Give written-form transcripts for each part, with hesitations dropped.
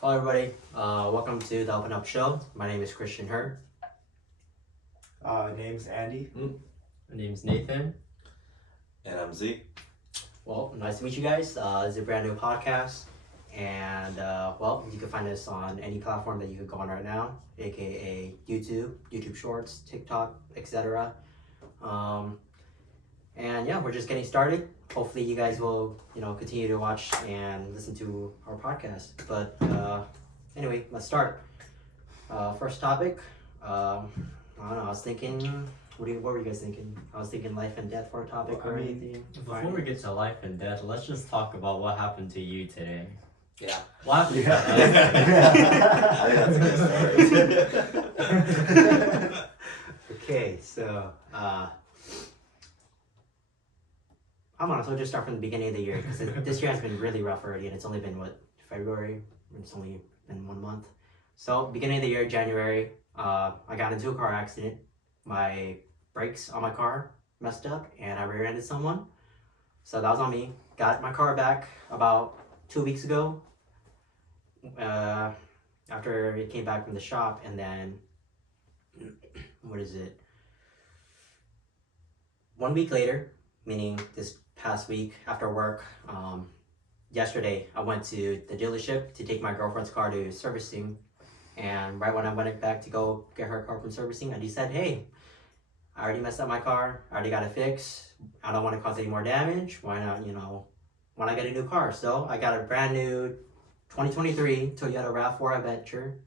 Hello, everybody. Welcome to the Open Up Show. My name is Christian Hurd. Name's Andy. My name's Nathan. And I'm Zeke. Well, nice to meet you guys. This is a brand new podcast. And, you can find us on any platform that you could go on right now, aka YouTube Shorts, TikTok, etc. We're just getting started. Hopefully you guys will, continue to watch and listen to our podcast. But anyway, let's start. First topic. I don't know. I was thinking. What were you guys thinking? I was thinking life and death for a topic or anything. Before we get to life and death, let's just talk about what happened to you today. Yeah. What happened to us? Okay, so I'm honest. I'll just start from the beginning of the year because this year has been really rough already, and it's only been February. It's only been 1 month. So beginning of the year, January, I got into a car accident. My brakes on my car messed up, and I rear-ended someone. So that was on me. Got my car back about 2 weeks ago. After it came back from the shop, and then 1 week later, meaning this past week after work, yesterday I went to the dealership to take my girlfriend's car to servicing, and right when I went back to go get her car from servicing, I just said, hey, I already messed up my car, I already got it fixed, I don't want to cause any more damage, why not, why not get a new car? So I got a brand new 2023 Toyota RAV4 Adventure,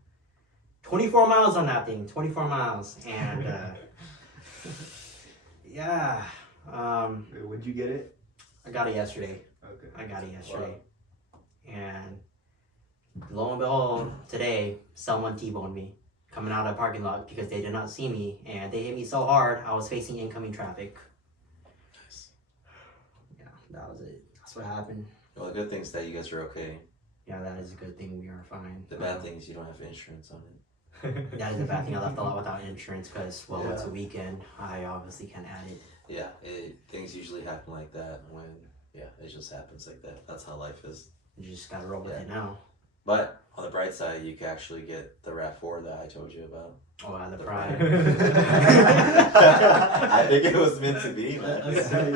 24 miles on that thing, 24 miles, and yeah. Wait, when'd you get it? I got it yesterday. Okay. Wow. And lo and behold, today someone T-boned me coming out of the parking lot because they did not see me, and they hit me so hard I was facing incoming traffic. Nice. Yeah, that was it. That's what happened. Well, the good thing is that you guys are okay. Yeah, that is a good thing. We are fine. The bad thing is you don't have insurance on it. That is a bad thing. I left a lot without insurance because, Yeah. it's a weekend. I obviously can't add it. Yeah, things usually happen like that when, it just happens like that. That's how life is. You just gotta roll with Yeah. it now. But on the bright side, you can actually get the RAV4 that I told you about. Oh, the The pride. I think it was meant to be, man. Assuming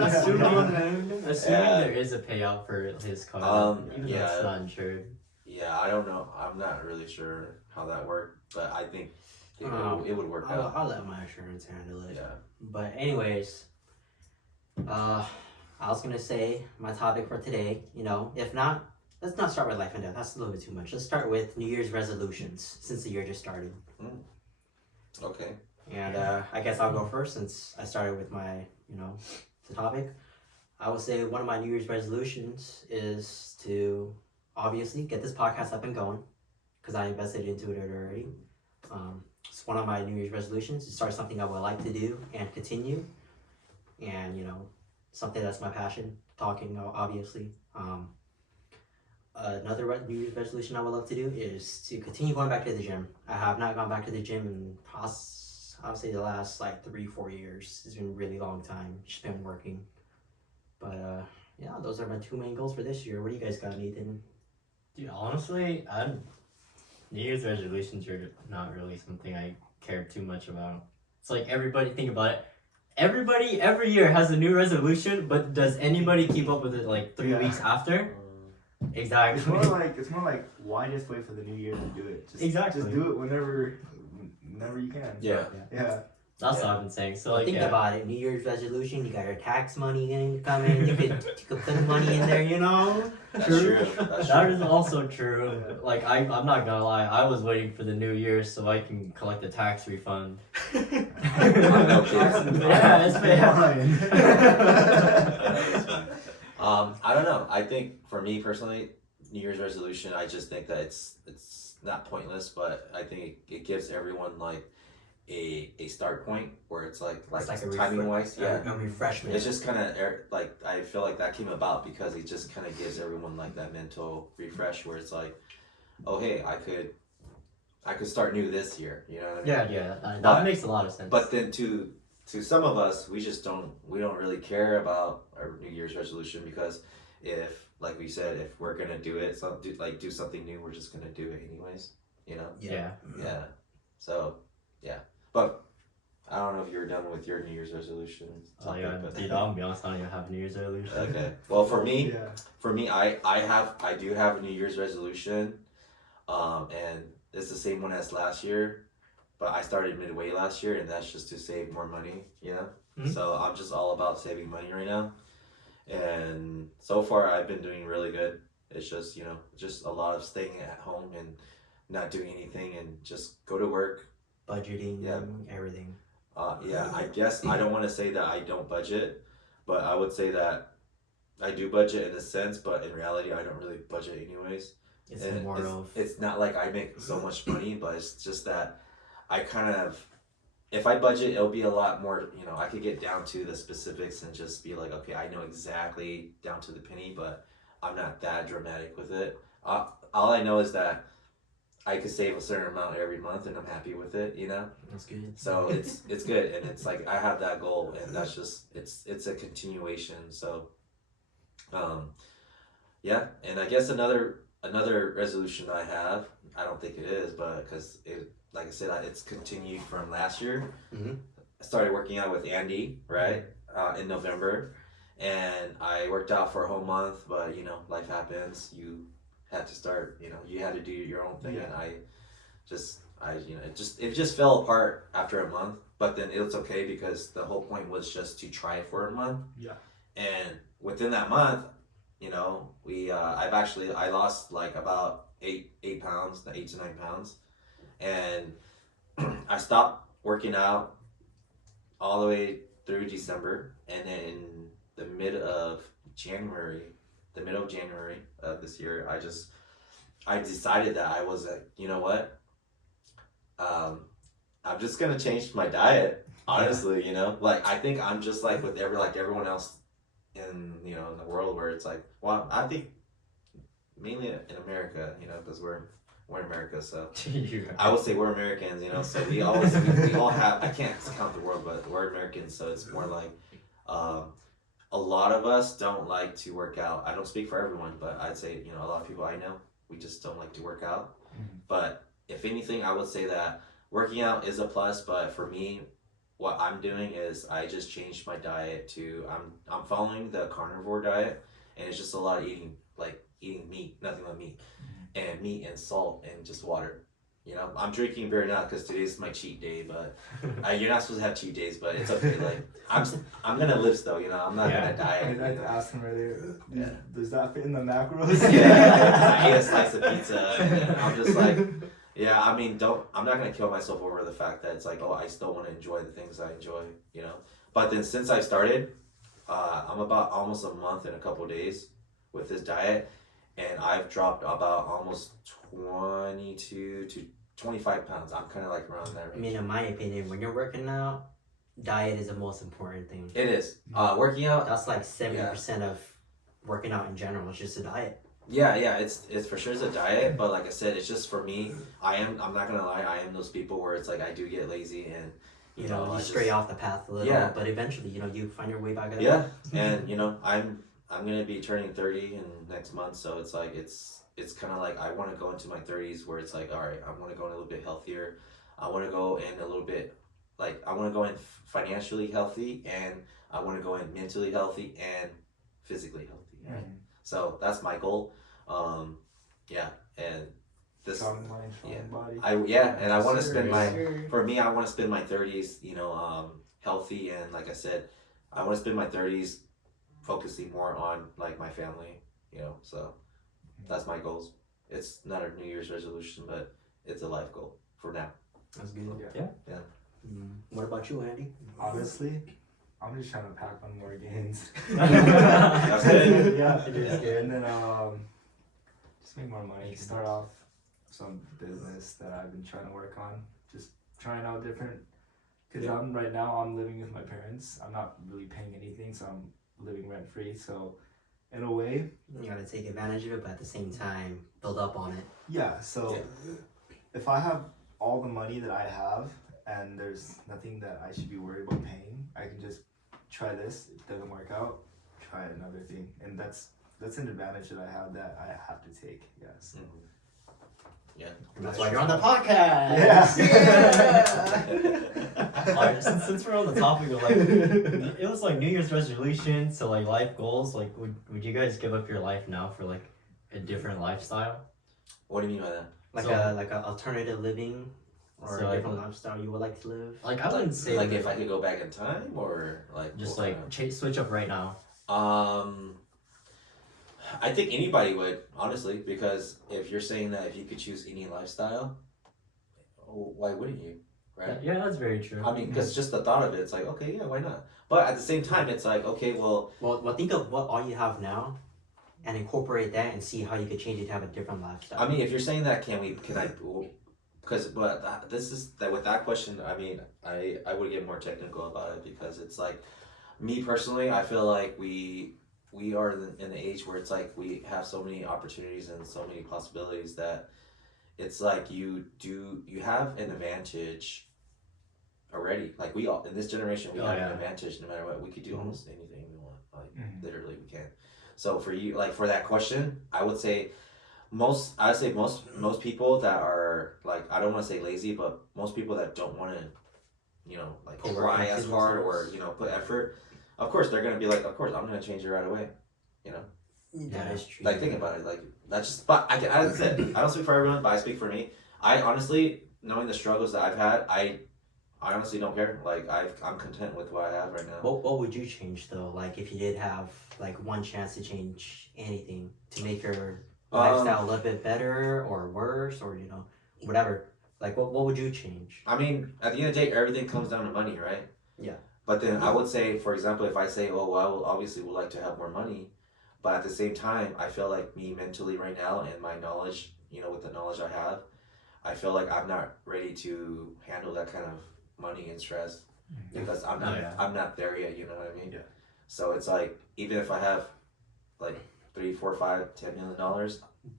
Yeah. there is a payout for his car, even though yeah. it's not insured. Yeah, I don't know. I'm not really sure how that worked, but I think it would work out. I'll let my insurance handle it. Yeah. But anyways, I was gonna say my topic for today. If not, let's not start with life and death. That's a little bit too much. Let's start with New Year's resolutions since the year just started. Okay. And I guess I'll go first since I started with my, the topic. I would say one of my New Year's resolutions is to obviously get this podcast up and going because I invested into it already. It's one of my New Year's resolutions to start something I would like to do and continue. And, something that's my passion, talking, obviously. Another New Year's resolution I would love to do is to continue going back to the gym. I have not gone back to the gym in I would say the last 3-4 years. It's been a really long time. Just been working. But those are my two main goals for this year. What do you guys got, Nathan? Dude, honestly, New Year's resolutions are not really something I care too much about. It's like everybody, think about it. Everybody every year has a new resolution, but does anybody keep up with it 3 Yeah. weeks after? Exactly. It's more like why just wait for the new year to do it? Exactly. Just do it whenever you can. Yeah. Yeah. That's what I've been saying. So Think about it. New Year's resolution. You got your tax money coming. You could put money in there. That's True. true. That's That true. is also true. Yeah. I'm not gonna lie. I was waiting for the new year so I can collect a tax refund. Okay. Yeah, it's I don't know. I think for me personally, New Year's resolution, I just think that it's not pointless, but I think it gives everyone a start point where it's like It's like a timing wise, a refreshment. It's just kind of I feel like that came about because it just kind of gives everyone that mental refresh where it's like, oh hey, I could start new this year. You know what I mean? Yeah. That But- makes a lot of sense. But then to some of us, we don't really care about our New Year's resolution because if, like we said, if we're gonna do it, do something new, we're just gonna do it anyways. You know. Yeah. Yeah. So, yeah. But I don't know if you're done with your New Year's resolution. Oh yeah, but- dude, I'll be honest, I don't even have a New Year's resolution. Okay. Well, for me, Yeah. I do have a New Year's resolution, and it's the same one as last year, but I started midway last year, and that's just to save more money. You know. Mhm. So I'm just all about saving money right now, and so far I've been doing really good. It's just just a lot of staying at home and not doing anything, and just go to work. Budgeting, Yeah. everything. Yeah, I guess I don't want to say that I don't budget, but I would say that I do budget in a sense, but in reality, I don't really budget anyways. It's And more of it's not like I make so much money, but it's just that I kind of, if I budget, it'll be a lot more, I could get down to the specifics and just be like, okay, I know exactly down to the penny, but I'm not that dramatic with it. All I know is that I could save a certain amount every month and I'm happy with it, that's good. So it's good, and it's like I have that goal, and that's just it's a continuation. So, yeah, and I guess another resolution I have, I don't think it is, but because like I said, it's continued from last year. Mhm. I started working out with Andy, right, in November, and I worked out for a whole month, but life happens. You had to start, you had to do your own thing, Yeah. and it just fell apart after a month, but then it's okay because the whole point was just to try it for a month. Yeah. And within that month, I lost like about 8 pounds, 8 to 9 pounds, and I stopped working out all the way through December, and then in the middle of January of this year, I decided that I was like, you know what? I'm just gonna change my diet. Honestly, like I think I'm just like with everyone else in in the world, where it's like, well, I think mainly in America, because we're in America, so I would say we're Americans, so we all have, I can't count the world, but we're Americans, so it's more like a lot of us don't like to work out. I don't speak for everyone, but I'd say a lot of people I know, we just don't like to work out. Mhm. But if anything, I would say that working out is a plus, but for me, what I'm doing is I just changed my diet to I'm following the carnivore diet, and it's just a lot of eating meat, nothing but meat, and meat and salt and just water. I'm drinking beer now because today's my cheat day, but you're not supposed to have cheat days, but it's okay. Like I'm gonna live still, I'm not Yeah. gonna die. I had to ask him earlier. Yeah. Does that fit in the macros? Yeah, I ate a slice of pizza, and I'm just like, yeah, I mean, I'm not gonna kill myself over the fact that it's like, oh, I still want to enjoy the things I enjoy, But then since I started, I'm about almost a month and a couple days with this diet, and I've dropped about almost 22 to 25 pounds. I'm kind of like around that I range. mean, in my opinion, when you're working out, diet is the most important thing. It is. Working out. That's like 70% of working out in general. It's just a diet. Yeah, it's for sure it's a diet, but like I said, it's just for me. I'm not gonna lie, I am those people where it's like I do get lazy, and You I stray off the path a little, Yeah. but eventually, you find your way back up. Yeah, and I'm gonna be turning 30 in next month, so it's like it's kind of like I want to go into my 30s where it's like, all right, I want to go in a little bit healthier. I want to go in a little bit, like I want to go in financially healthy, and I want to go in mentally healthy and physically healthy. Right? So that's my goal. Yeah, and this Strong mind, strong body. and I want to spend my Sure. for me, I want to spend my 30s, healthy, and like I said, I want to spend my 30s focusing more on like my family, so that's my goals. It's not a New Year's resolution, but it's a life goal for now. That's good. Yeah. What about you, Andy? Honestly, I'm just trying to pack on more gains. That's good. Yeah. It is good. And then just make more money. Start off some business that I've been trying to work on. Just trying out different. Because I'm living with my parents. I'm not really paying anything, so I'm living rent free. So in a way, You gotta take advantage of it, but at the same time, build up on it. yeah. So if I have all the money that I have and there's nothing that I should be worried about paying, I can just try this. It doesn't work out, try another thing, and that's that's an advantage that I have that I have to take. Yes. And that's why you're on the podcast. Alright, since we're on the topic of like, it was like New Year's resolution, so like life goals. Like, would you guys give up your life now for like a different lifestyle? What do you mean by that? Like a alternative living or So, a like, different lifestyle you would like to live. Like, I wouldn't say Like if I could go back in time, or like just what like switch up right now. I think anybody would, honestly, because if you're saying that if you could choose any lifestyle, why wouldn't you, right? Yeah, that's very true. I mean, because just the thought of it, it's like, okay, yeah, why not? But at the same time, it's like, okay, well, Well, think of what all you have now, and incorporate that and see how you could change it to have a different lifestyle. I mean, if you're saying that, can I, because, this is, that with that question, I mean, I would get more technical about it, because it's like, me personally, I feel like we are in the age where it's like we have so many opportunities and so many possibilities that it's like you have an advantage already. Like we all in this generation, we have an advantage no matter what. We could do almost anything we want. Like literally, we can. So for you, like for that question, I would say most people that are like, I don't want to say lazy, but most people that don't want to, like try as hard or put effort. Of course, they're gonna be like, of course, I'm gonna change it right away. That is true. Like, think about it. Like, that's just. But I said, I don't speak for everyone, but I speak for me. I honestly, knowing the struggles that I've had, I honestly don't care. Like, I'm content with what I have right now. What would you change though? Like, if you did have like one chance to change anything to make your lifestyle a little bit better or worse, or whatever. Like, what would you change? I mean, at the end of the day, everything comes down to money, right? Yeah. But then I would say, for example, if I say, oh, well, I obviously would like to have more money, but at the same time, I feel like me mentally right now and my knowledge, with the knowledge I have, I feel like I'm not ready to handle that kind of money and stress because I'm not there yet. You know what I mean? Yeah. So it's like, even if I have like $3, $4, $5, $10 million.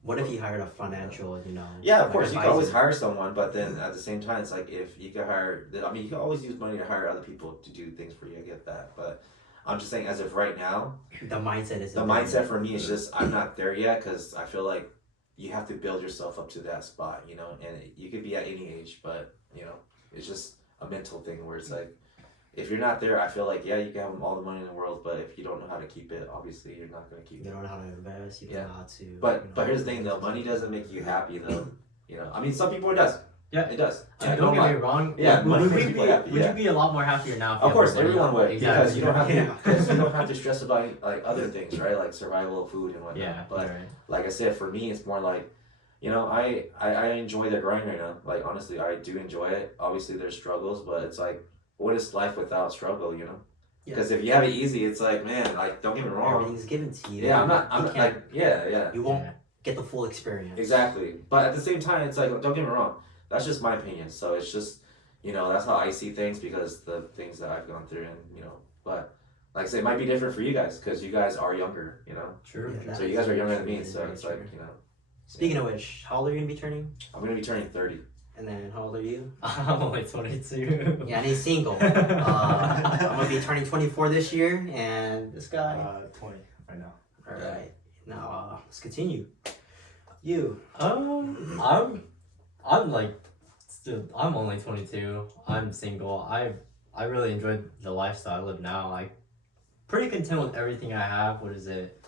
What if you hired a financial, Yeah, of like course, you can advisor? always hire someone, but then at the same time, it's like if you can hire, you can always use money to hire other people to do things for you. I get that, but I'm just saying, as of right now, The mindset is the mindset for me is just I'm not there yet, because I feel like you have to build yourself up to that spot, and you could be at any age, but it's just a mental thing where it's like, if you're not there, I feel like, yeah, you can have all the money in the world, but if you don't know how to keep it, obviously you're not going to keep You it. don't know how to invest. You don't know how to. But here's the thing, though, money doesn't make you happy, though. I mean, some people it does. Yeah. It does. Don't get me wrong. Yeah, money would makes we people be happy, would yeah. you be a lot more happier now? If you Of had course, more money? everyone would, Exactly. because you don't have to stress about like other things, right? Like survival of food and whatnot. Yeah, But right. like I said, for me, it's more like, I enjoy the grind right now. Like, honestly, I do enjoy it. Obviously, there's struggles, but it's like, what is life without struggle? Because if you have it easy, it's like, man, like, don't get me wrong. Everything's given to you. Yeah, I'm not can't- like, yeah. You won't get the full experience. Exactly. But at the same time, it's like, don't get me wrong. That's just my opinion. So it's just, that's how I see things, because the things that I've gone through, and, but like I say, it might be different for you guys, because you guys are younger, True. Yeah, So that you is guys are very younger than true. me, That is so very it's like, true. Speaking of which, how old are you gonna be turning? I'm going to be turning 30. And then how old are you? I'm only 22. Yeah, and he's single. I'm gonna be turning 24 this year, and this guy. 20 right now. All right. Now let's continue. You. I'm like, still, I'm only 22. I'm single. I really enjoy the lifestyle I live now. Like, pretty content with everything I have. What is it?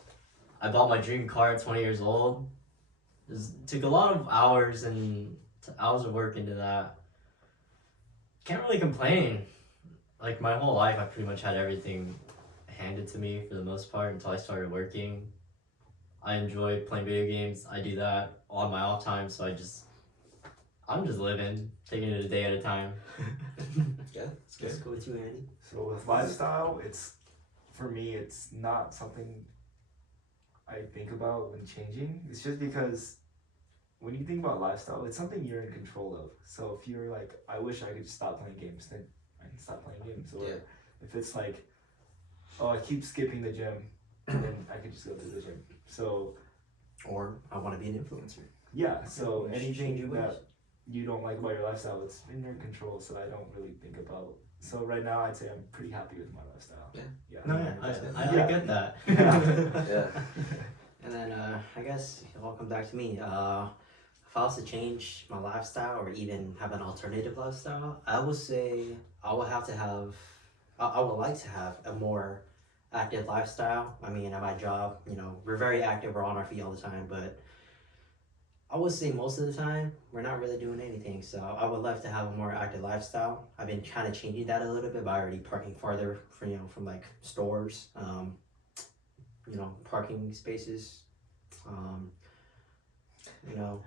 I bought my dream car at 20 years old. Took a lot of hours of work into that. Can't really complain. Like, my whole life, I pretty much had everything handed to me for the most part until I started working. I enjoy playing video games. I do that on my off time, so I'm just living, taking it a day at a time. Yeah, it's good. Let's go with you, Andy. So with lifestyle, for me, it's not something I think about when changing. It's just because when you think about lifestyle, it's something you're in control of. So if you're like, I wish I could just stop playing games, then I can stop playing games. Or if it's like, oh, I keep skipping the gym, then I could just go to the gym. So Or I want to be an influencer. yeah, so Change anything your that ways. you don't like about your lifestyle, it's in your control. So I don't really think about. So right now, I'd say I'm pretty happy with my lifestyle. Yeah. Yeah. No, Yeah. I get that. Yeah. And then I guess it all comes back to me. If I was to change my lifestyle or even have an alternative lifestyle, I would say I would have to have. I would like to have a more active lifestyle. I mean, at my job, we're very active. We're on our feet all the time, but I would say most of the time we're not really doing anything. So I would love to have a more active lifestyle. I've been kind of changing that a little bit by already parking farther from like stores, parking spaces, To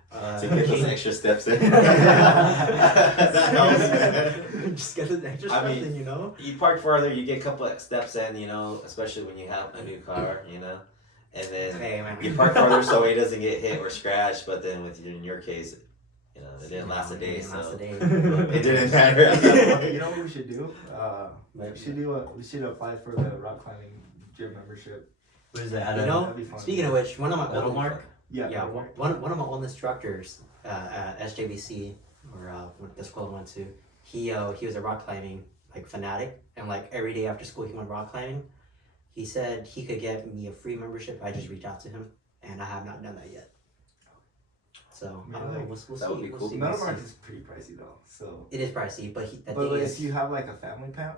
get those extra steps in. that helps. Just get the extra I stuff mean, in. You park farther, you get a couple of steps in, especially when you have a new car, and then Hey, man. you park farther so he doesn't get hit or scratched. But then in your case, it didn't last a day, It didn't last so a day. it didn't matter at that point. You know what we should do? We should apply for the rock climbing gym membership. What is that? You know, That'd be fun. Speaking of which, one of my Metal old Mark? Yeah. Yeah, one of my old instructors at SJVC or what the school I went to, he was a rock climbing fanatic, and every day after school he went rock climbing. He said he could get me a free membership if I just reach out to him, and I have not done that yet. So I don't know. We'll see. That would be We'll cool. see, Metal we'll Mark see. is pretty pricey though. So. It is pricey, but the But thing like, is, if you have a family plan,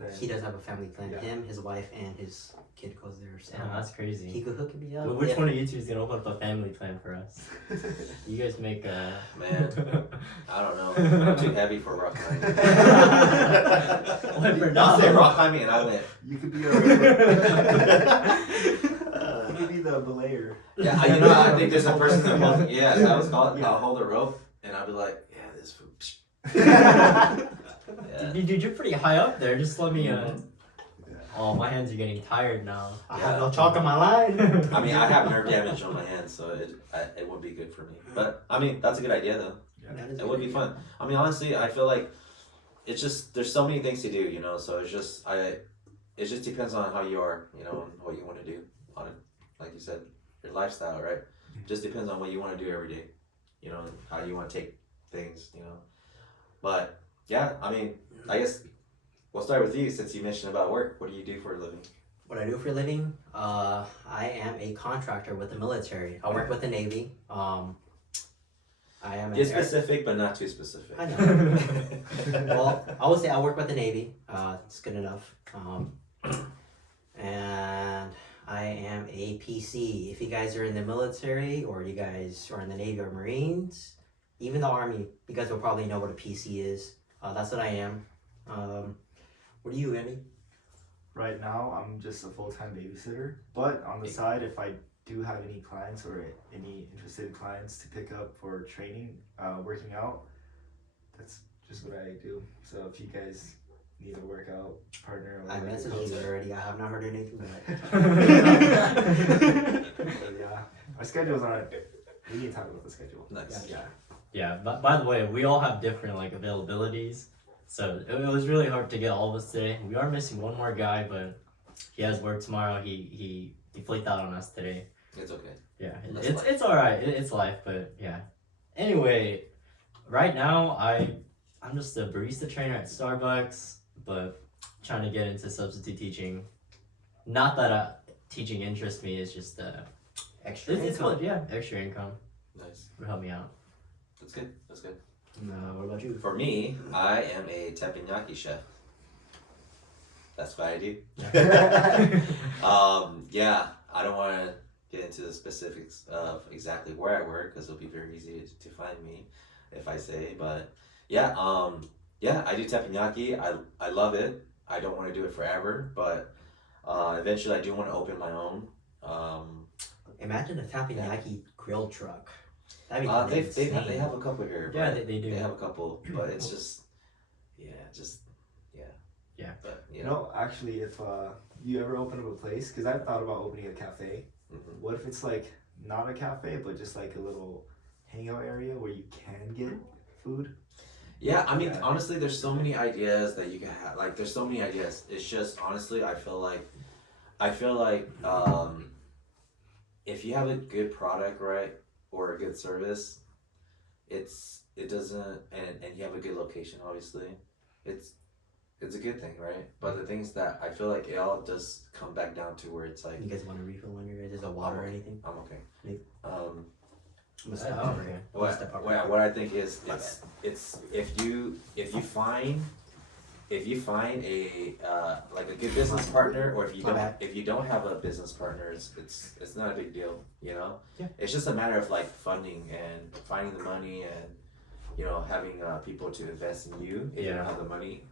then he does have a family plan. Yeah. Him, his wife, and his kid goes there. So Damn, that's he crazy. could hook me up. Well, which if- one of you two is gonna open up a family plan for us? You guys make Man, I don't know. I'm too heavy for rock climbing. Went for I'll say nothing. rock climbing, and I went. You could be the belayer. Yeah, I think there's a person that holds. Yeah, that was called. I'll hold a rope, and I'll be like, yeah, this food. Yeah. Dude, you're pretty high up there. Just let me. Yeah. Oh, my hands are getting tired now. I Yeah. have no chalk on my line. I mean, I have nerve damage on my hands, so it would be good for me. But I mean, that's a good idea though. That is It would be fun. I mean, honestly, I feel like it's just there's so many things to do, So it just depends on how you are, and what you want to do on it. Like you said, your lifestyle, right? Just depends on what you want to do every day, and how you want to take things, But yeah, I mean, I guess we'll start with you since you mentioned about work. What do you do for a living? What I do for a living, I am a contractor with the military. I work with the Navy. I am an Get specific, but not too specific. I know. Well, I would say I work with the Navy. It's good enough. And I am a PC. If you guys are in the military or you guys are in the Navy or Marines, even the Army, you guys will probably know what a PC is. That's what I am. What are you, Andy? Right now, I'm just a full-time babysitter. But on the side, if I do have any clients or any interested clients to pick up for training, working out, that's just what I do. So if you guys need a workout partner, or I like a messaged coach, you already. I have not heard anything back. yeah, our schedules aren't. We need to talk about the schedule. Nice. Yeah. Yeah, but by the way, we all have different availabilities, so it was really hard to get all of us today. We are missing one more guy, but he has work tomorrow. He flaked out on us today. It's okay. Yeah, That's it's life. it's all right. It's life, but yeah. Anyway, right now I'm just a barista trainer at Starbucks, but trying to get into substitute teaching. Not that teaching interests me. It's just Extra it's income. fun. Yeah, extra income Nice. would help me out. That's good. That's good. What about you? For me, I am a teppanyaki chef. That's what I do. Yeah, I don't want to get into the specifics of exactly where I work because it'll be very easy to find me if I say. But yeah, I do teppanyaki. I love it. I don't want to do it forever, but eventually I do want to open my own. Imagine a teppanyaki grill truck. That'd be They have a couple here. Yeah, but they do. They have a couple, but it's just, yeah. Yeah. But Actually, if you ever open up a place, because I've thought about opening a cafe. mhm. What if it's not a cafe, but just a little hangout area where you can get food? Yeah, I mean, Yeah. honestly, there's so many ideas that you can have. There's so many ideas. It's just honestly, I feel like if you have a good product, right, or a good service, it doesn't, and you have a good location, obviously, it's a good thing, right? But the thing is that I feel like it all does come back down to where it's like You guys want a refill when you're There's a water or anything? I'm okay. Maybe. Um, I'm gonna step Oh, over okay. here. I'm gonna step over here. what I think is My it's if you find a like a good business partner, or My bad. if you don't have a business partner, it's not a big deal, you know. Yeah. It's just a matter of like funding and finding the money and having people to invest in you if you Yeah. don't have the money,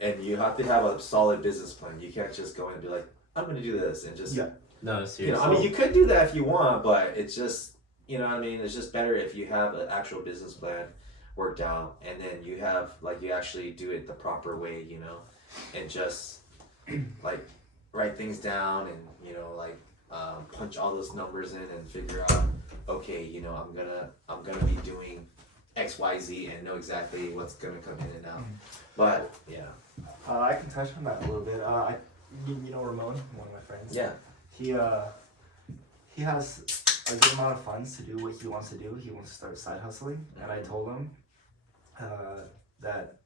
and you have to have a solid business plan. You can't just go in and be like, I'm gonna do this and just Yeah. No, seriously. I mean, you could do that if you want, but it's just, what I mean? It's just better if you have an actual business plan worked out, and then you have, like, you actually do it the proper way, and just, like, write things down and, punch all those numbers in and figure out, okay, I'm gonna be doing X, Y, Z and know exactly what's gonna come in and out. But, yeah. I can touch on that a little bit. You know Ramon, one of my friends. Yeah. He has a good amount of funds to do what he wants to do. He wants to start side hustling, and I told him that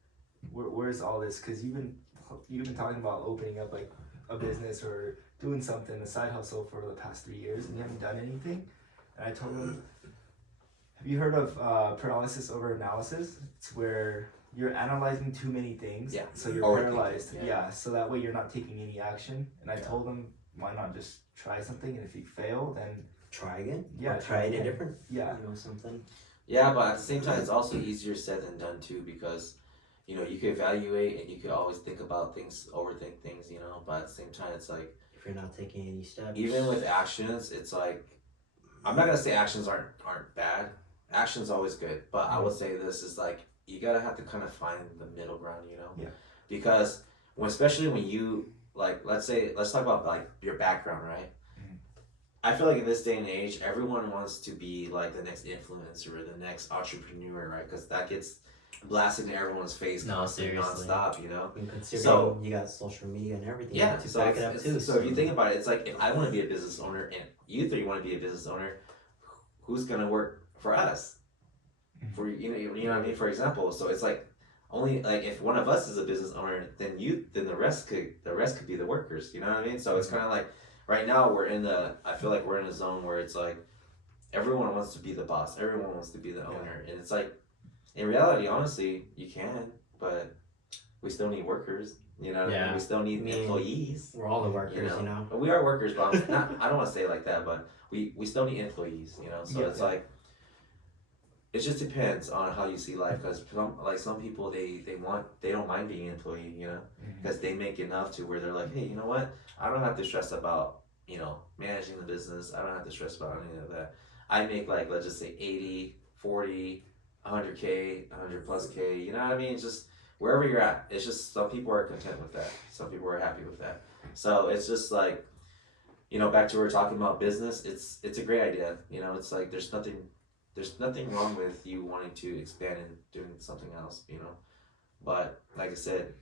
where's all this? Because you've been talking about opening up like a business or doing something, a side hustle for the past 3 years, and you haven't done anything. And I told him, have you heard of paralysis over analysis? It's where you're analyzing too many things, Yeah. so you're Overthinking, paralyzed. yeah. Yeah, so that way you're not taking any action. And I Yeah. told him, why not just try something, and if you fail, then Try again. Yeah, Or try it again. different. yeah. Something. Yeah, but at the same time, it's also easier said than done too, because you could evaluate and you could always think about things, overthink things, but at the same time, it's like If you're not taking any steps. even with actions, it's like I'm not gonna say actions aren't bad. Action's always good, but I would say this is like you gotta have to kind of find the middle ground, Yeah. because especially when you like, let's talk about like your background, right? I feel like in this day and age, everyone wants to be like the next influencer or the next entrepreneur, right? Because that gets blasted in everyone's face No, constantly, seriously. nonstop, And considering So- you got social media and everything Yeah, to so back it it's- up it's- too. So if you think about it, it's like if I want to be a business owner and you three want to be a business owner, who's gonna work for us? For you know what I mean? For example, so it's like only like if one of us is a business owner, then the rest could be the workers. You know what I mean? So it's kind of like right now I feel like we're in a zone where it's like everyone wants to be the boss, everyone wants to be the owner, and it's like in reality, honestly, you can, but we still need workers. You know what I mean? Yeah. We still need I mean, employees. We're all the workers, you know. But we are workers, but I don't want to say it like that, but we still need employees, So Yeah. it's like it just depends on how you see life, because some people they don't mind being an employee, because they make enough to where they're like, hey, you know what? I don't have to stress about managing the business. I don't have to stress about any of that. I make like, let's just say 80, 40, 100K, 100 plus K. You know what I mean? It's just wherever you're at. It's just some people are content with that. Some people are happy with that. So it's just like, back to what we we're talking about business. It's a great idea. It's like there's nothing wrong with you wanting to expand and doing something else. But like I said,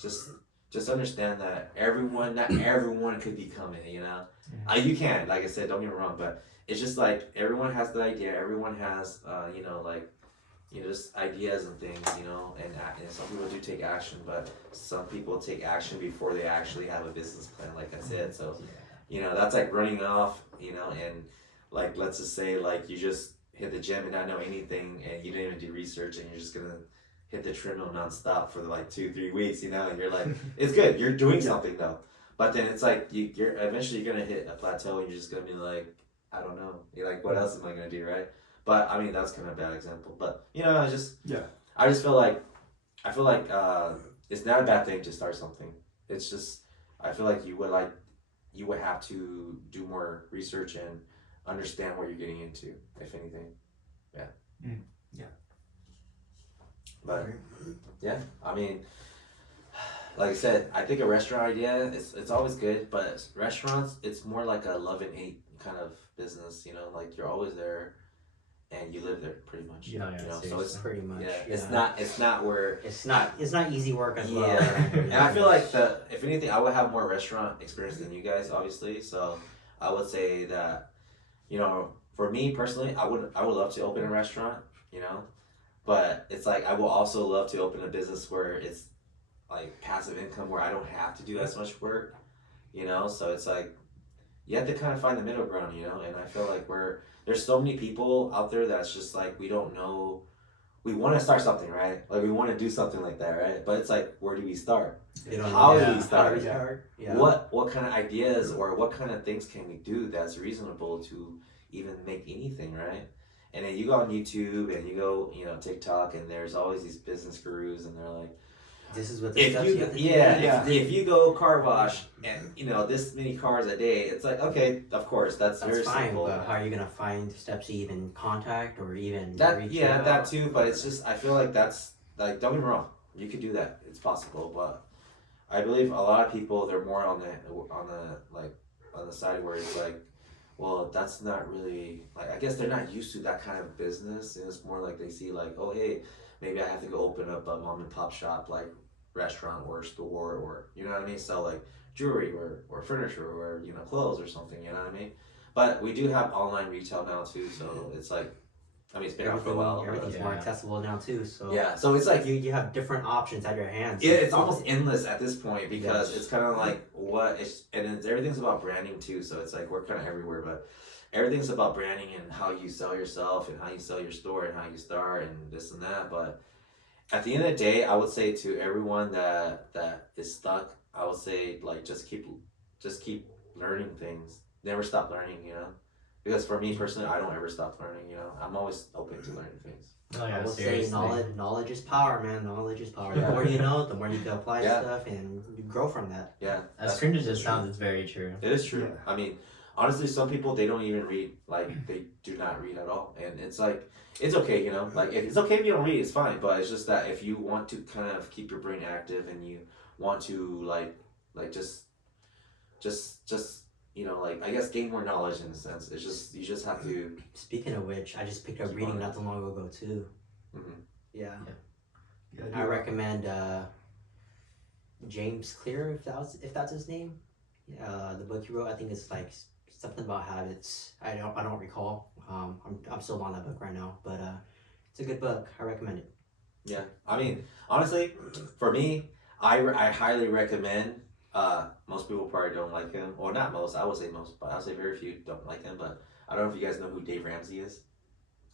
just understand that not everyone could become it. You can, like I said, don't get me wrong, but it's just like everyone has the idea. Everyone has just ideas and things, and some people do take action, but some people take action before they actually have a business plan, like I said. So, that's like running off, and like, let's just say like you just hit the gym and not know anything, and you didn't even do research, and you're just gonna hit the treadmill nonstop for like 2-3 weeks, and you're like, it's good, you're doing something though. But then it's like you're eventually gonna hit a plateau, and you're just gonna be like, I don't know. You're like, what else am I gonna do, right? But I mean, that's kind of a bad example. But I just feel like it's not a bad thing to start something. It's just I feel like you would have to do more research and understand what you're getting into, if anything. Yeah. Yeah. But yeah, I mean, like I said, I think a restaurant idea it's always good, but restaurants it's more like a love and hate kind of business. Like you're always there, and you live there pretty much. Yeah, So it's Pretty much. it's not where It's not easy work as well. yeah. And I feel like if anything, I would have more restaurant experience than you guys, obviously. So I would say that, for me personally, I would love to open a restaurant, but it's like I will also love to open a business where it's like passive income where I don't have to do as much work, you know. So it's like you have to kind of find the middle ground, you know. And I feel like there's so many people out there that's just like we don't know. We want to start something, right? Like we want to do something like that, right? But it's like, where do we start? They don't How know do we how start? do we start? Yeah. What kind of ideas or what kind of things can we do that's reasonable to even make anything, right? And then you go on YouTube and you go, you know, TikTok, and there's always these business gurus, and they're like, This is what the if steps you, you have to do. Yeah. if you go car wash and you know this many cars a day, it's like, okay, of course that's very That's fine, simple. but how are you gonna find steps to even contact or even That reach yeah, out? that too. But it's just I feel like that's like, don't get me wrong, you could do that. It's possible, but I believe a lot of people they're more on the side where it's like, well, that's not really like I guess they're not used to that kind of business, and it's more like they see like, oh hey, maybe I have to go open up a mom and pop shop like restaurant or store or you know what I mean, sell like jewelry or furniture or you know clothes or something, you know what I mean. But we do have online retail now too, so it's like I mean it's been out for a while. but- Everything's more accessible now too. So Yeah, so it's like you have different options at your hands. it's almost endless at this point because Yes. it's kind of like everything's about branding too. So it's like we're kind of everywhere, but everything's about branding and how you sell yourself and how you sell your store and how you start and this and that. But at the end of the day, I would say to everyone that is stuck, I would say like just keep learning things. Never stop learning, you know. Because for me personally, I don't ever stop learning. You know, I'm always open to learning things. Oh, I yeah, will say seriously. knowledge is power, man. Knowledge is power. Yeah. The more you know, the more you can apply Yeah. stuff and you grow from that. Yeah, As cringe as it sounds, it's very true. it is true. Yeah. I mean, honestly, some people they don't even read. Like they do not read at all, and it's like it's okay, you know. Like if it's okay if you don't read, it's fine. But it's just that if you want to kind of keep your brain active and you want to like just you know like I guess gain more knowledge in a sense. It's just you just have to. Speaking of which, I just picked up Keep reading on. not too long ago too. Mhm. Yeah. Yeah, I recommend James Clear if that's his name. The book he wrote, I think it's like something about habits. I don't recall. I'm still on that book right now, but it's a good book. I recommend it. Yeah, I mean, honestly, for me, I highly recommend. Most people probably don't like him, or not most. I would say most, but I would say very few don't like him. But I don't know if you guys know who Dave Ramsey is.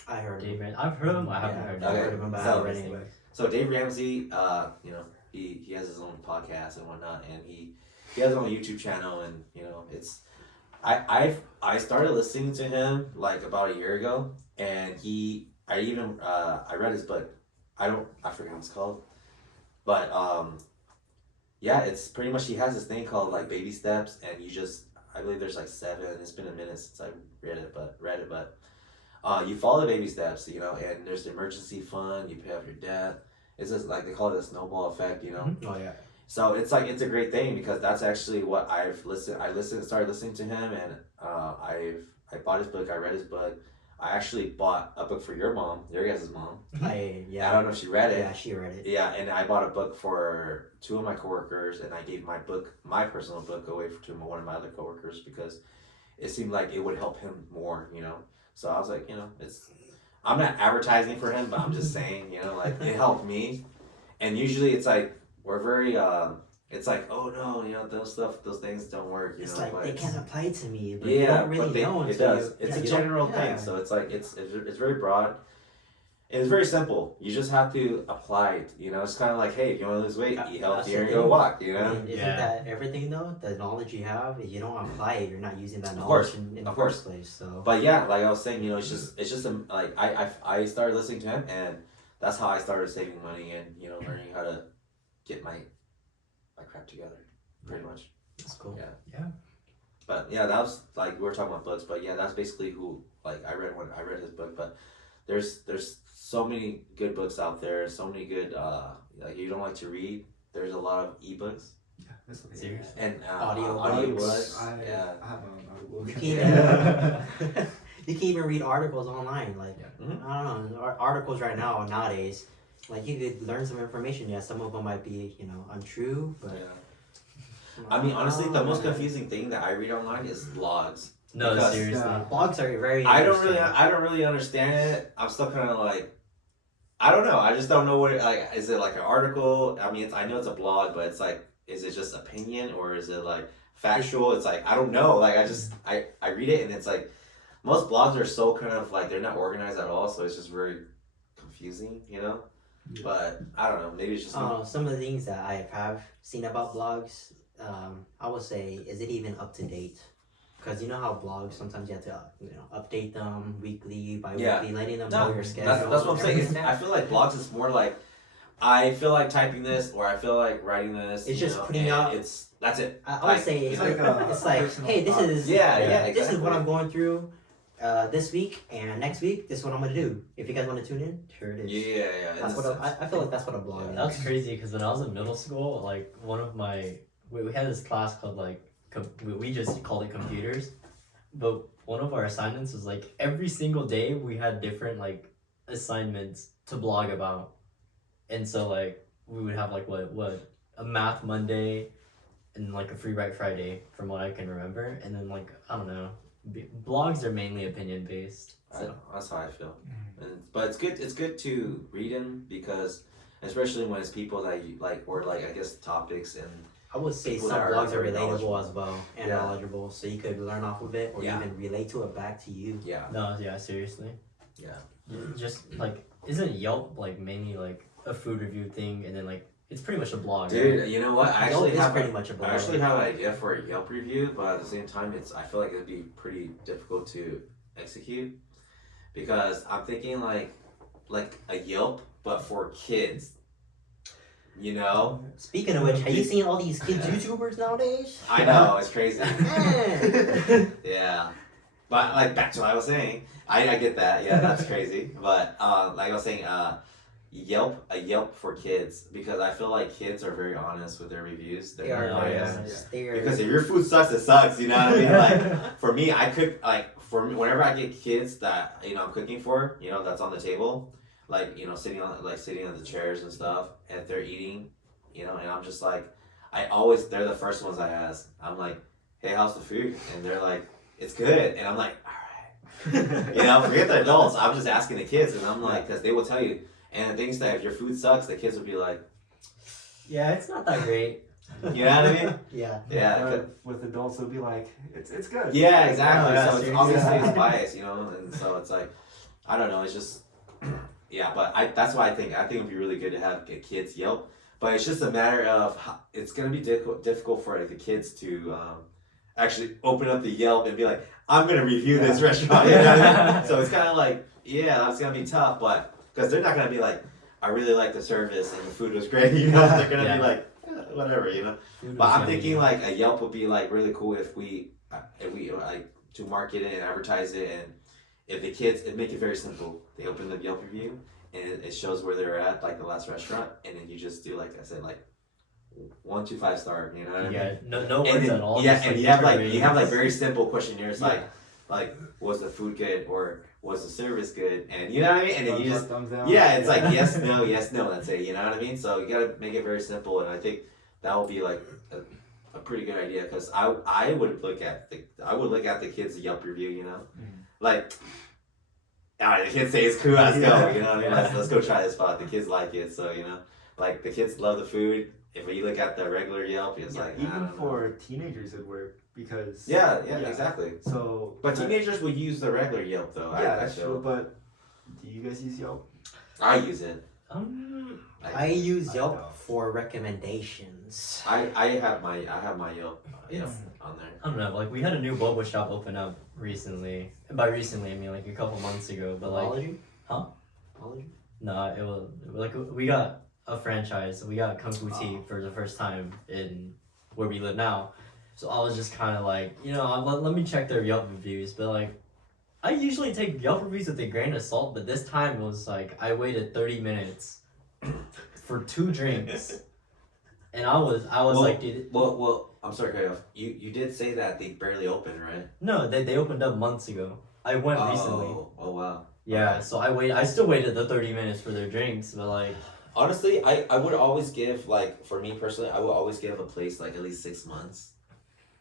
I heard Dave him. Ramsey. I've heard him. I haven't Yeah, heard I've him. heard of him, but I So- haven't read any books. So Dave Ramsey, you know, he has his own podcast and whatnot, and he has his own YouTube channel, and you know, it's I started listening to him like about a year ago, and I read his book. I forget what it's called, but yeah, it's pretty much he has this thing called like baby steps, and I believe there's like 7. It's been a minute since I read it, but you follow the baby steps, you know, and there's the emergency fund, you pay off your debt. It's just like they call it a snowball effect, you know. Oh yeah. So it's like it's a great thing because that's actually what I started listening to him, and I bought his book, I read his book. I actually bought a book for your mom, your guys' mom. I don't know if she read it. Yeah, she read it. Yeah, and I bought a book for 2 of my coworkers, and I gave my personal book away to one of my other coworkers because it seemed like it would help him more, you know. So I was like, you know, I'm not advertising for him, but I'm just saying, you know, like it helped me. And usually it's like we're very it's like, oh no, you know, those things don't work, you It's know. like but they it's- can't apply to me, but you yeah, don't really but know it until does. It's a you don't- general yeah. thing, so it's like it's very broad. And it's very simple. You just have to apply it. You know, it's kind of like, hey, if you want to lose weight, eat That's healthier, the and go thing. walk. You I know, mean, isn't Yeah. that everything though? The knowledge you have, if you don't apply it, you're not using that Of knowledge course, in the of course. first place. So but yeah, like I was saying, you know, it's just like I started listening to him, and that's how I started saving money and you know learning how to get my crap together, pretty much. that's cool. Yeah. But yeah, that was like we were talking about books, but yeah, that's basically who like I read his book, but there's so many good books out there, so many good like you don't like to read. There's a lot of ebooks Yeah, that's okay. Seriously? and Audio audiobooks. I Yeah. have my own You audiobook. can even you can even read articles online. Like Mhm. I don't know, articles right now nowadays. Like you could learn some information. Yeah, some of them might be untrue, but Yeah. I mean, honestly, the most man. confusing thing that I read online is blogs. No, Because- seriously. Yeah. Blogs are very. I don't interesting. really understand it. I'm still kind of like, I don't know. I just don't know what like is it like an article? I mean, I know it's a blog, but it's like is it just opinion or is it like factual? It's like I don't know. Like I read it and it's like most blogs are so kind of like they're not organized at all, so it's just very confusing, you know. Yeah. But I don't know. Maybe it's just Some of the things that I have seen about blogs, I would say, is it even up to date? Because you know how blogs sometimes you have to update them weekly, bi-weekly, letting them know your schedule. That's what I'm saying. everything like I that. feel like blogs is more like I feel like typing this or I feel like writing this. It's you just know, putting and out- that's it. I would Like, say it's it's like, like a it's like, personal hey, this blog. is Yeah, this is what exactly. I'm going through this week, and next week this is what I'm gonna do. If you guys want to tune in, sure it is. Yeah. That's in what a sense. I feel like. That's what a blog Yeah. is. That's crazy because when I was in middle school, like one of my we had this class called like we just called it computers, but one of our assignments was like every single day we had different like assignments to blog about, and so like we would have like what a math Monday, and like a free write Friday from what I can remember, and then like I don't know, blogs are mainly opinion based. I know, that's how I feel. Mhm. But it's good. It's good to read them because, especially when it's people that you like, or like I guess topics and I would say People some that are blogs are very relatable knowledgeable. as well and Yeah. knowledgeable, so you could learn off of it or Yeah. even relate to it back to you. yeah, No, yeah, seriously. yeah. Just like isn't Yelp like mainly like a food review thing, and then like it's pretty much a blog, Dude, Oh, you know what? I Yelp actually is have pretty much a blog. I actually have an idea for a Yelp review, but at the same time, I feel like it'd be pretty difficult to execute because I'm thinking like a Yelp but for kids. You know, Speaking of which, have you seen all these kids YouTubers nowadays? I know it's crazy. Man. Yeah, but like back to what I was saying, I get that. Yeah, that's crazy. But like I was saying, a Yelp for kids because I feel like kids are very honest with their reviews. They They're are very yeah. honest. They are. Because if your food sucks, it sucks. You know what I mean? Like for me, I cook like for me whenever I get kids that I'm cooking for, that's on the table, like sitting on the chairs and stuff, and if they're eating, and I'm just like, they're the first ones I ask. I'm like, hey, how's the food? And they're like, it's good, and I'm like, all right. Forget the adults. I'm just asking the kids, and I'm like, because they will tell you. And the things that if your food sucks, the kids will be like, Yeah, it's not that great. you know what I mean? Yeah. Yeah. But with adults, they'll be like, it's good. Yeah, exactly. Yeah, so it's seriously. obviously it's bias, and so it's like, I don't know. It's just, yeah. But that's why I think it'd be really good to have kids Yelp. But it's just a matter of it's gonna be difficult for the kids to actually open up the Yelp and be like, I'm gonna review this restaurant. You know what I mean? So it's kind of like, yeah, that's gonna be tough. But because they're not gonna be like, I really like the service and the food was great. They're gonna Yeah. be like, whatever. Food But was I'm yummy. thinking like a Yelp would be like really cool if we like to market it and advertise it, and if the kids make it very simple. They open the Yelp review and it shows where they're at, like the last restaurant, and then you just do like I said, like 1 to 5 star. You know what I mean? Yeah, no And words then, at all. yeah, just, and like, you have different like ratings. very simple questionnaires Yeah. like was the food good or was the service good, and you know what I mean, and then you just thumbs down. yeah, it's like yes, no, that's it. You know what I mean? So you gotta make it very simple, and I think that would be like a pretty good idea because I would look at the kids' Yelp review. Like, all right, the kids say it's cool. Let's go. You know what I mean? Let's go try this spot. The kids like it, so like the kids love the food. If you look at the regular Yelp, it's like I Even don't know. for teenagers, it'd work because yeah, exactly. So, But teenagers would use the regular Yelp though. yeah, I that's feel. true. But do you guys use Yelp? I use it. I use I Yelp don't. for recommendations. I have my Yelp on there. I don't know. Like we had a new boba shop open up recently. And by recently, I mean like a couple months ago. But like, Apology? Huh? Apology? no, it was like we got a franchise. We got Kung Fu Tea for the first time in where we live now. So I was just kind of like, let me check their Yelp reviews. But like, I usually take Yelp reviews with a grain of salt. But this time it was like I waited 30 minutes for 2 drinks, and I was like, dude, Well, I'm sorry, cut you off. You did say that they barely opened, right? no, they opened up months ago. I went recently. Oh wow. Yeah, so I still waited the 30 minutes for their drinks, but like, Honestly, I would always give for me personally, I would always give a place like at least 6 months.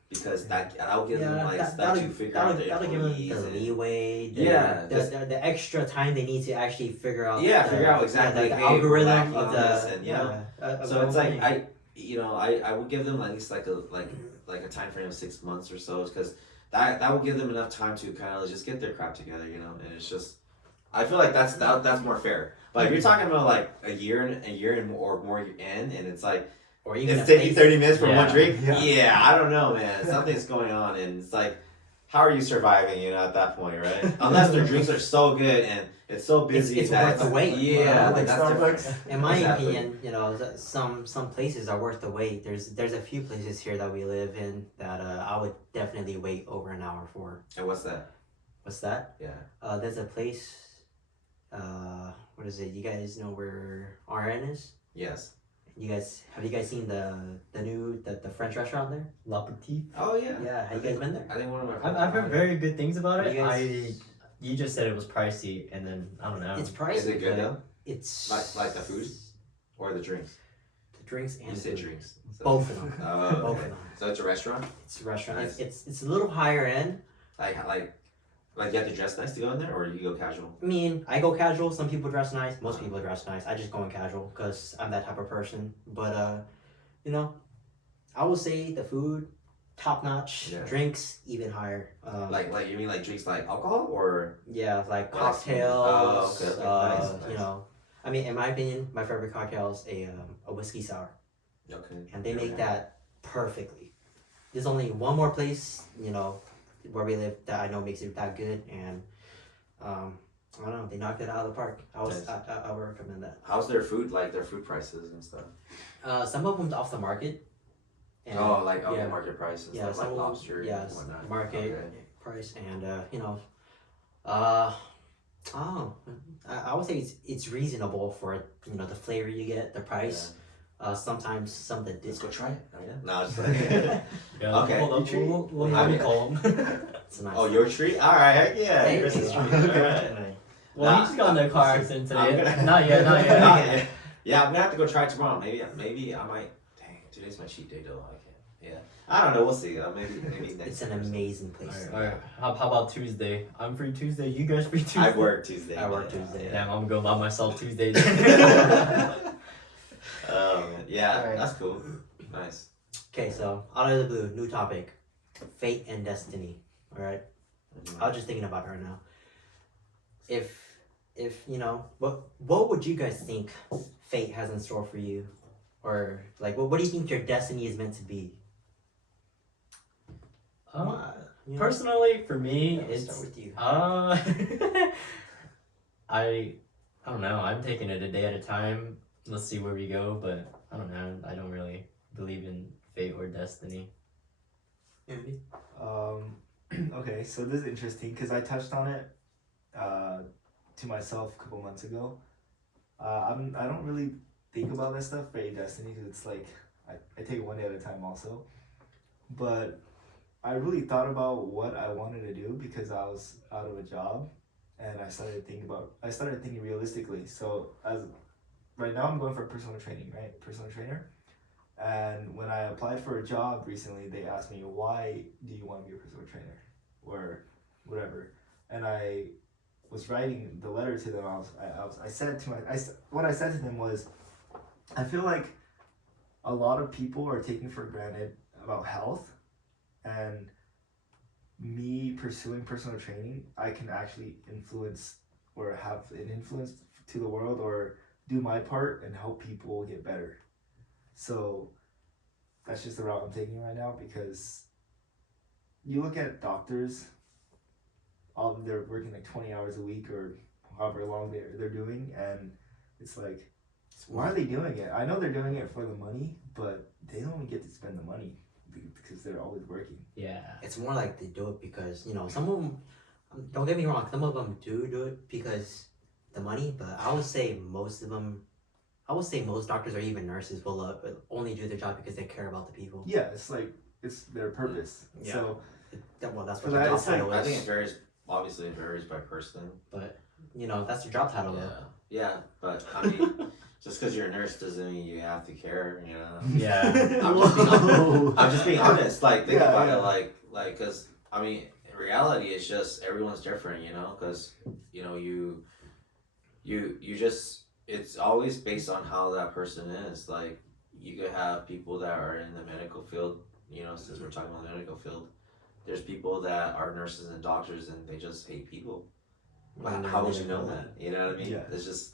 because that will give them like that, stuff to figure out their that'll give them employees the and- leeway. Yeah, the extra time they need to actually figure out. Yeah, the, figure out exactly, the hey, we're algorithm lacking of on the. this and, you know. of So the it's like company. I would give them at least like a time frame of 6 months or so, because that will give them enough time to kind of just get their crap together, you know. And it's just, I feel like that's more fair. But if you're talking about like a year and or more in, and it's like or even it's a taking place- 30 minutes for Yeah. one drink, Yeah. yeah, I don't know, man. Something's going on, and it's like, how are you surviving? You know, at that point, right? Unless their drinks are so good and it's so busy. It's that worth the wait. Yeah, Like that's Starbucks. different. In my Exactly. opinion, you know, some places are worth the wait. There's a few places here that we live in that I would definitely wait over an hour for. And what's that? What's that? Yeah. There's a place. What is it? You guys know where RN is? Yes. Have you guys seen the new the French restaurant there? La Petite. Oh yeah. Yeah, have you guys been there? I think one of my I've, friends. I've heard very good things about it. You guys- You just said it was pricey, and then I don't know. It's pricey. Is it good but though? It's Like the food or the drinks? the drinks and You said food. drinks. So, Both of them. Oh, Both okay. of them. So it's a restaurant. It's a restaurant. Nice. It's a little higher end. Like you have to dress nice to go in there, or you go casual. I mean, I go casual. Some people dress nice. Most people dress nice. I just go in casual because I'm that type of person. But you know, I will say the food, top notch. Yeah. Drinks even higher. Like you mean like drinks like alcohol or? yeah, like Nice. cocktails. Oh, okay, okay. Nice, You nice. know, I mean, in my opinion, my favorite cocktail is a whiskey sour, Okay. and they make that perfectly. There's only one more place, you know, where we live that I know makes it that good, and I don't know, they knocked it out of the park. Nice. I would recommend that. How's their food? Like their food prices and stuff. Some of them's off the market. And, yeah, market prices. yeah, Stuff some like of 'em- lobster yeah, and whatnot. market Okay. price, and you know, oh, I would say it's reasonable for you know the flavor you get, the price. Sometimes some of the Let's go dis- try it. Oh yeah. No, it's like. Yeah, Okay. Hold up, You treat- we'll Yeah. have you call him. it's nice. Oh, your treat? All right, heck yeah. Hey, Chris's hey, treat. okay. All right. Well, Nah. he just got in the car accident I'm today. gonna- Not yet, not yet. Not yet. Yeah, I'm gonna have to go try it tomorrow. Maybe I might. Dang, today's my cheat day though. I can't. Yeah, I don't know. We'll see. Maybe next. It's an time or something. amazing place. Alright, how about Tuesday? I'm free Tuesday. You guys free Tuesday? I work Tuesday. I work man. Tuesday. Damn, I'm gonna go by myself Tuesday. Oh man, yeah, Alright. that's cool. Nice. Okay, so out of the blue, new topic, fate and destiny. All right, I was just thinking about it right now. If you know, what would you guys think fate has in store for you, or like what do you think your destiny is meant to be? You know, Personally, for me, let's it's start with you. I don't know. I'm taking it a day at a time. Let's see where we go. But I don't know. I don't really believe in fate or destiny. Andy? Okay, so this is interesting because I touched on it to myself a couple months ago. I don't really think about this stuff, fate, destiny, because it's like I take it one day at a time also. But I really thought about what I wanted to do because I was out of a job, and I started thinking realistically. So right now I'm going for personal training, right? Personal trainer. And when I applied for a job recently, they asked me, why do you want to be a personal trainer or whatever? And I was writing the letter to them. What I said to them was, I feel like a lot of people are taking for granted about health, and me pursuing personal training, I can actually influence or have an influence to the world or do my part and help people get better. So that's just the route I'm taking right now, because you look at doctors, they're working like 20 hours a week or however long they're doing, and it's like, why are they doing it? I know they're doing it for the money, but they don't even get to spend the money because they're always working. Yeah. It's more like they do it because, you know, some of them, don't get me wrong, some of them do it because the money, but I would say most doctors or even nurses will only do their job because they care about the people. Yeah, it's like, it's their purpose. Yeah. So, Well, that's But what their job it's like- title I is. think it varies. Obviously, it varies by person. But, you know, that's their job title Yeah. though. Yeah, but I mean, just because you're a nurse doesn't mean you have to care. You know. Yeah. I'm just being honest. Like think Yeah, about yeah. it. Like, cause I mean, in reality, it's just everyone's different. You know, cause you know you just it's always based on how that person is. Like you could have people that are in the medical field. You know, since we're talking about the medical field, there's people that are nurses and doctors and they just hate people. When they're How would in you their know field. that? You know what I mean? Yeah. It's just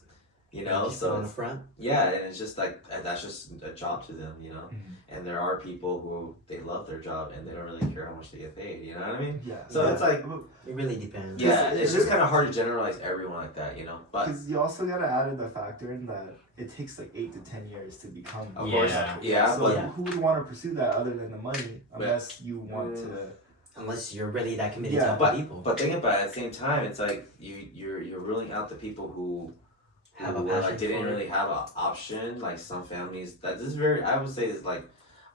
you Like, know, just so on the it's, front. yeah, and it's just like that's just a job to them, you know. Mhm. And there are people who they love their job and they don't really care how much they get paid. You know what I mean? Yeah. So it's like, It really depends. yeah, It's- it's just kind of hard to generalize everyone like that, you know. But Because you also gotta add in the factor in that it takes like 8 to 10 years to become. of Yeah. course, yeah, So but Yeah. who would want to pursue that other than the money, unless you want to? Unless you're really that committed Yeah, to helping people. but think about it. At the same time, it's like you're ruling out the people who Have a who, passion like didn't for it. really have an option. Like some families, that this is very. I would say is like,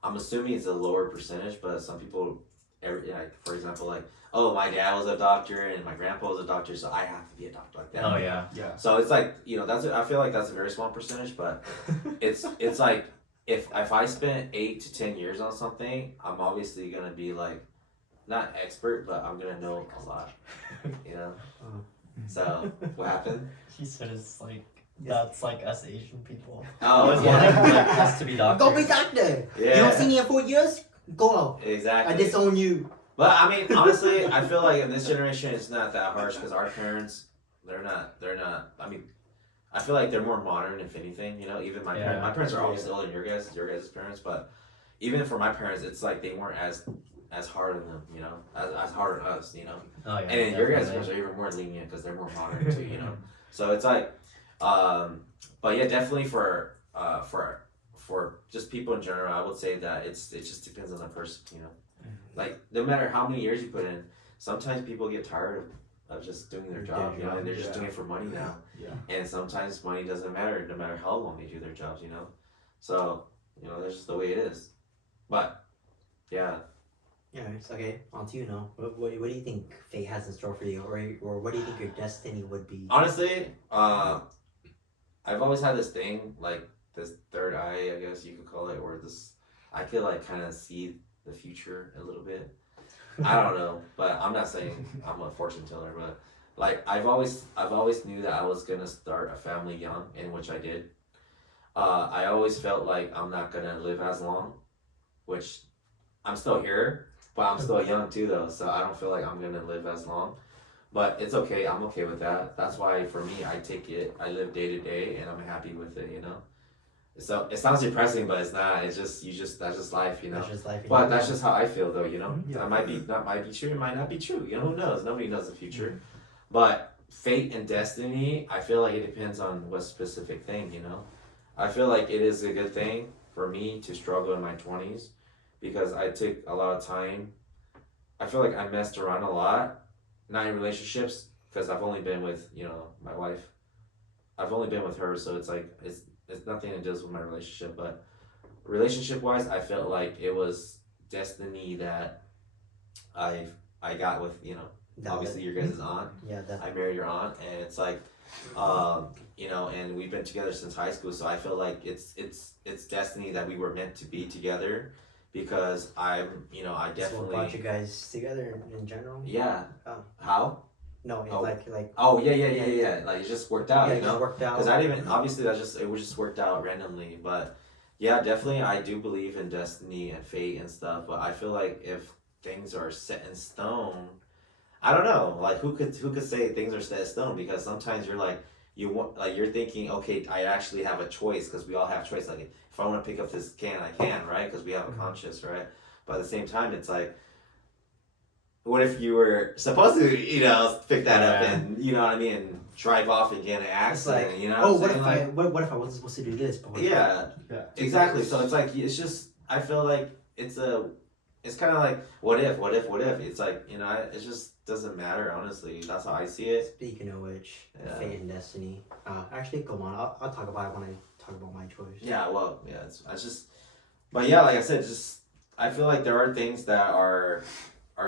I'm assuming it's a lower percentage, but some people, like for example, like oh my dad was a doctor and my grandpa was a doctor, so I have to be a doctor like that. Oh yeah. Yeah. So it's like I feel like that's a very small percentage, but it's like if I spent 8 to 10 years on something, I'm obviously gonna be like not expert, but I'm gonna know a lot. You know. Oh. So what happened? He said it's like that's like us Asian people. Oh Always yeah, wanting like us to be doctors. Go be doctor. You yeah, don't see me in 4 years? Go out. exactly. I disown you. But I mean, honestly, I feel like in this generation, it's not that harsh because our parents, they're not. I mean, I feel like they're more modern, if anything. You know, even my Yeah. parents. My parents are obviously older than your guys' parents, but even for my parents, it's like they weren't as hard on them. You know, as hard on us. You know, Oh yeah. and then your guys' definitely. parents are even more lenient because they're more modern too. You know, so it's like, but yeah, definitely for just people in general, I would say that it just depends on the person. You know. Like no matter how many years you put in, sometimes people get tired of just doing their job, you know, and they're just Yeah. doing it for money now. Yeah. And sometimes money doesn't matter no matter how long they do their jobs, you know. So, you know, that's just the way it is. But yeah. Yeah, it's okay. On to you now. What do you think fate has in store for you, or what do you think your destiny would be? Honestly, I've always had this thing, like this third eye, I guess you could call it, or this I could like kind of see the future a little bit. I don't know, but I'm not saying I'm a fortune teller, but like I've always knew that I was gonna start a family young, in which I did. I always felt like I'm not gonna live as long, which I'm still here, but I'm still young too though, so I don't feel like I'm gonna live as long. But it's okay, I'm okay with that. That's why for me I live day to day and I'm happy with it, you know. So it sounds depressing, but it's not. It's just that's just life, you know. That's just life. But that's just how I feel, though. You know, Yeah. that might be true. It might not be true. You know, who knows? Nobody knows the future. But fate and destiny, I feel like it depends on what specific thing. You know, I feel like it is a good thing for me to struggle in my 20s because I took a lot of time. I feel like I messed around a lot, not in relationships, because I've only been with my wife. I've only been with her, so it's like it's nothing to do with my relationship, but relationship wise, I felt like it was destiny that I got with obviously your guys' aunt. Yeah, I married your aunt, and it's like, and we've been together since high school, so I feel like it's destiny that we were meant to be together, because I That's what definitely brought you guys together in general. yeah. Oh. How? No, it's Oh. like Oh yeah. Like it just worked out, yeah, you it know. just worked out. Because I didn't even obviously it was just worked out randomly, but yeah, definitely I do believe in destiny and fate and stuff. But I feel like if things are set in stone, I don't know. Like who could say things are set in stone? Because sometimes you're like you're thinking, okay, I actually have a choice, because we all have choice. Like if I want to pick up this can, I can, right? Because we have a conscience, right? But at the same time, it's like, what if you were supposed to, pick that up Yeah. and you know what I mean, and drive off and get in an It's accident? like, you know? oh, What what I'm if saying? what if I wasn't supposed to do this? But what if- Yeah, Yeah. exactly. So it's like it's just I feel like it's kind of like what if? It's like it just doesn't matter, honestly. That's how I see it. Speaking of which, Yeah. fate and destiny. Actually, come on. I'll talk about it when I talk about my choice. Yeah, well, yeah. But yeah, like I said, just I feel like there are things that are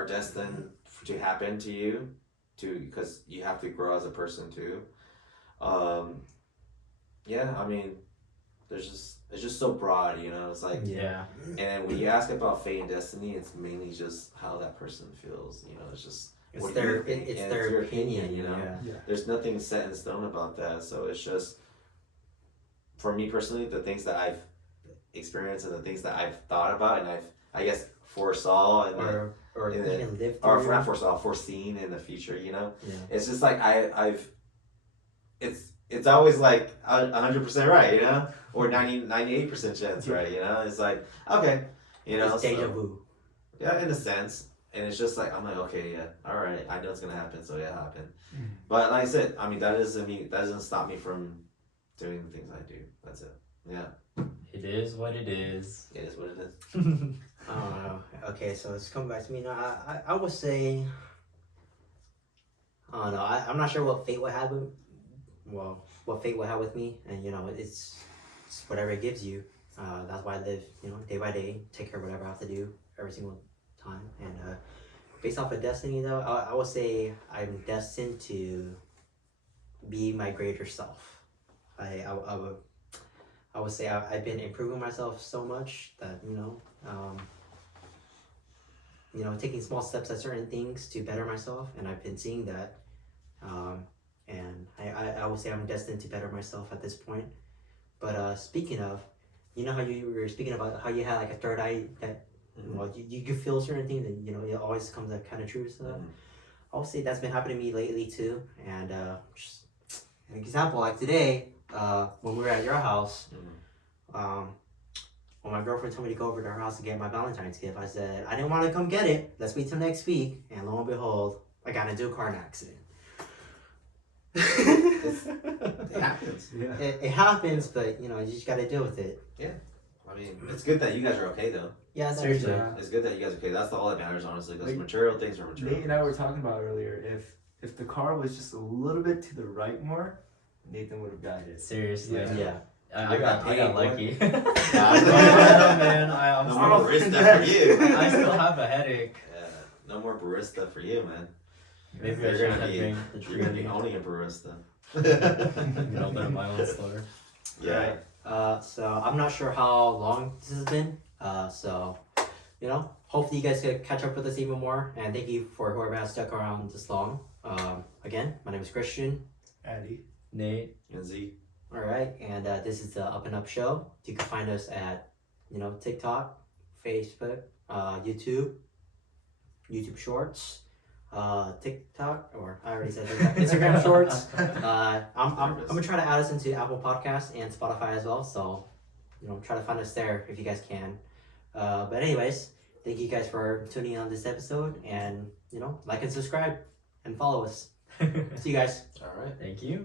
destined to happen to you, because you have to grow as a person too. yeah, I mean, it's just so broad, you know. It's like, Yeah. and when you ask about fate and destiny, it's mainly just how that person feels, you know. It's just It's what do you their think? it's And their your opinion, you know. Yeah. There's nothing set in stone about that, so it's just for me personally, the things that I've experienced and the things that I've thought about and I guess foresaw and Or in the- even live or through. not foresaw, foreseen in the future, you know. Yeah. It's just like I've it's always like 100% right, you know, or 98% chance right, you know. It's like okay, you know, It's deja so- vu. yeah, in a sense. And it's just like I'm like, okay, yeah, all right, I know it's gonna happen, so yeah, it happened. Mhm. But like I said, I mean that doesn't stop me from doing the things I do. That's it. Yeah, It is what it is. it is what it is. I don't know. Okay, so it's coming back to me now. I would say, I don't know. I'm not sure what fate will have with, well, what fate will have with me, and you know, it's whatever it gives you. That's why I live, you know, day by day, take care of whatever I have to do every single time. And based off of destiny, though, I would say I'm destined to be my greater self. I would say I've been improving myself so much that taking small steps at certain things to better myself, and I've been seeing that. And I would say I'm destined to better myself at this point. But speaking of, you know how you were speaking about how you had like a third eye that well you can feel certain things, and you know it always comes like kind of true. So I would say that's been happening to me lately too. And just an example like today, when we were at your house. When my girlfriend told me to go over to her house to get my Valentine's gift, I said, I didn't want to come get it. Let's wait till next week. And lo and behold, I got into a car accident. It happens. Yeah. It happens, but you know, you just got to deal with it. I mean, it's good that you guys are okay though. Yeah, Seriously. Yeah. It's good that you guys are okay. That's all that matters, honestly. Because Like, material things are material. Nate and I were talking about earlier. If the car was just a little bit to the right more, Nathan would have got hit. Seriously. Yeah. Yeah. I got lucky. Yeah, Man, I'm no still, more barista for you. I still have a headache. Yeah, no more barista for you, man. Maybe I You're should gonna have be- drank the You're gonna be Trinity. owning a barista. You know, open my own store. Yeah. So I'm not sure how long this has been. So, you know, hopefully you guys can catch up with us even more. And thank you for whoever has stuck around this long. Again, my name is Christian. Addy. Nate. And Z. All right, and this is the Up and Up Show. You can find us at, you know, TikTok, Facebook, YouTube Shorts, TikTok, or I already said TikTok, Instagram Shorts. I'm gonna try to add us into Apple Podcasts and Spotify as well. So, you know, try to find us there if you guys can. But anyways, thank you guys for tuning in on this episode, and you know, like and subscribe and follow us. See you guys. All right. Thank you.